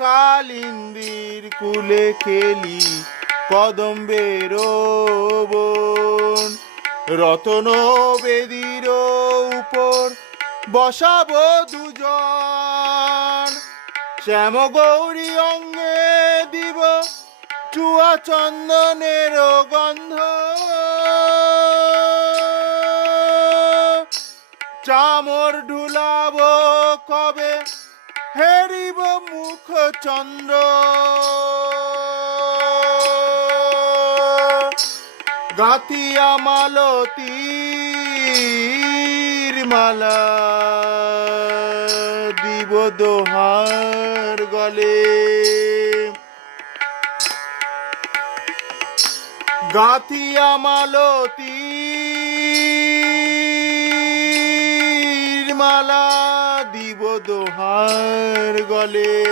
কালিন্দির কুলে খেলি কদম্বের বন। রতন বেদির উপর বসাবো দুজন। শ্যাম গৌরী অঙ্গে দিব চুয়া চন্দনের গন্ধ। চামর ঢুলাব কবে চন্দ্র। গাতিয়া মালতীর মালা দিব দোহার গলে। গাতিয়া মালতীর মালা দিব দোহার গলে।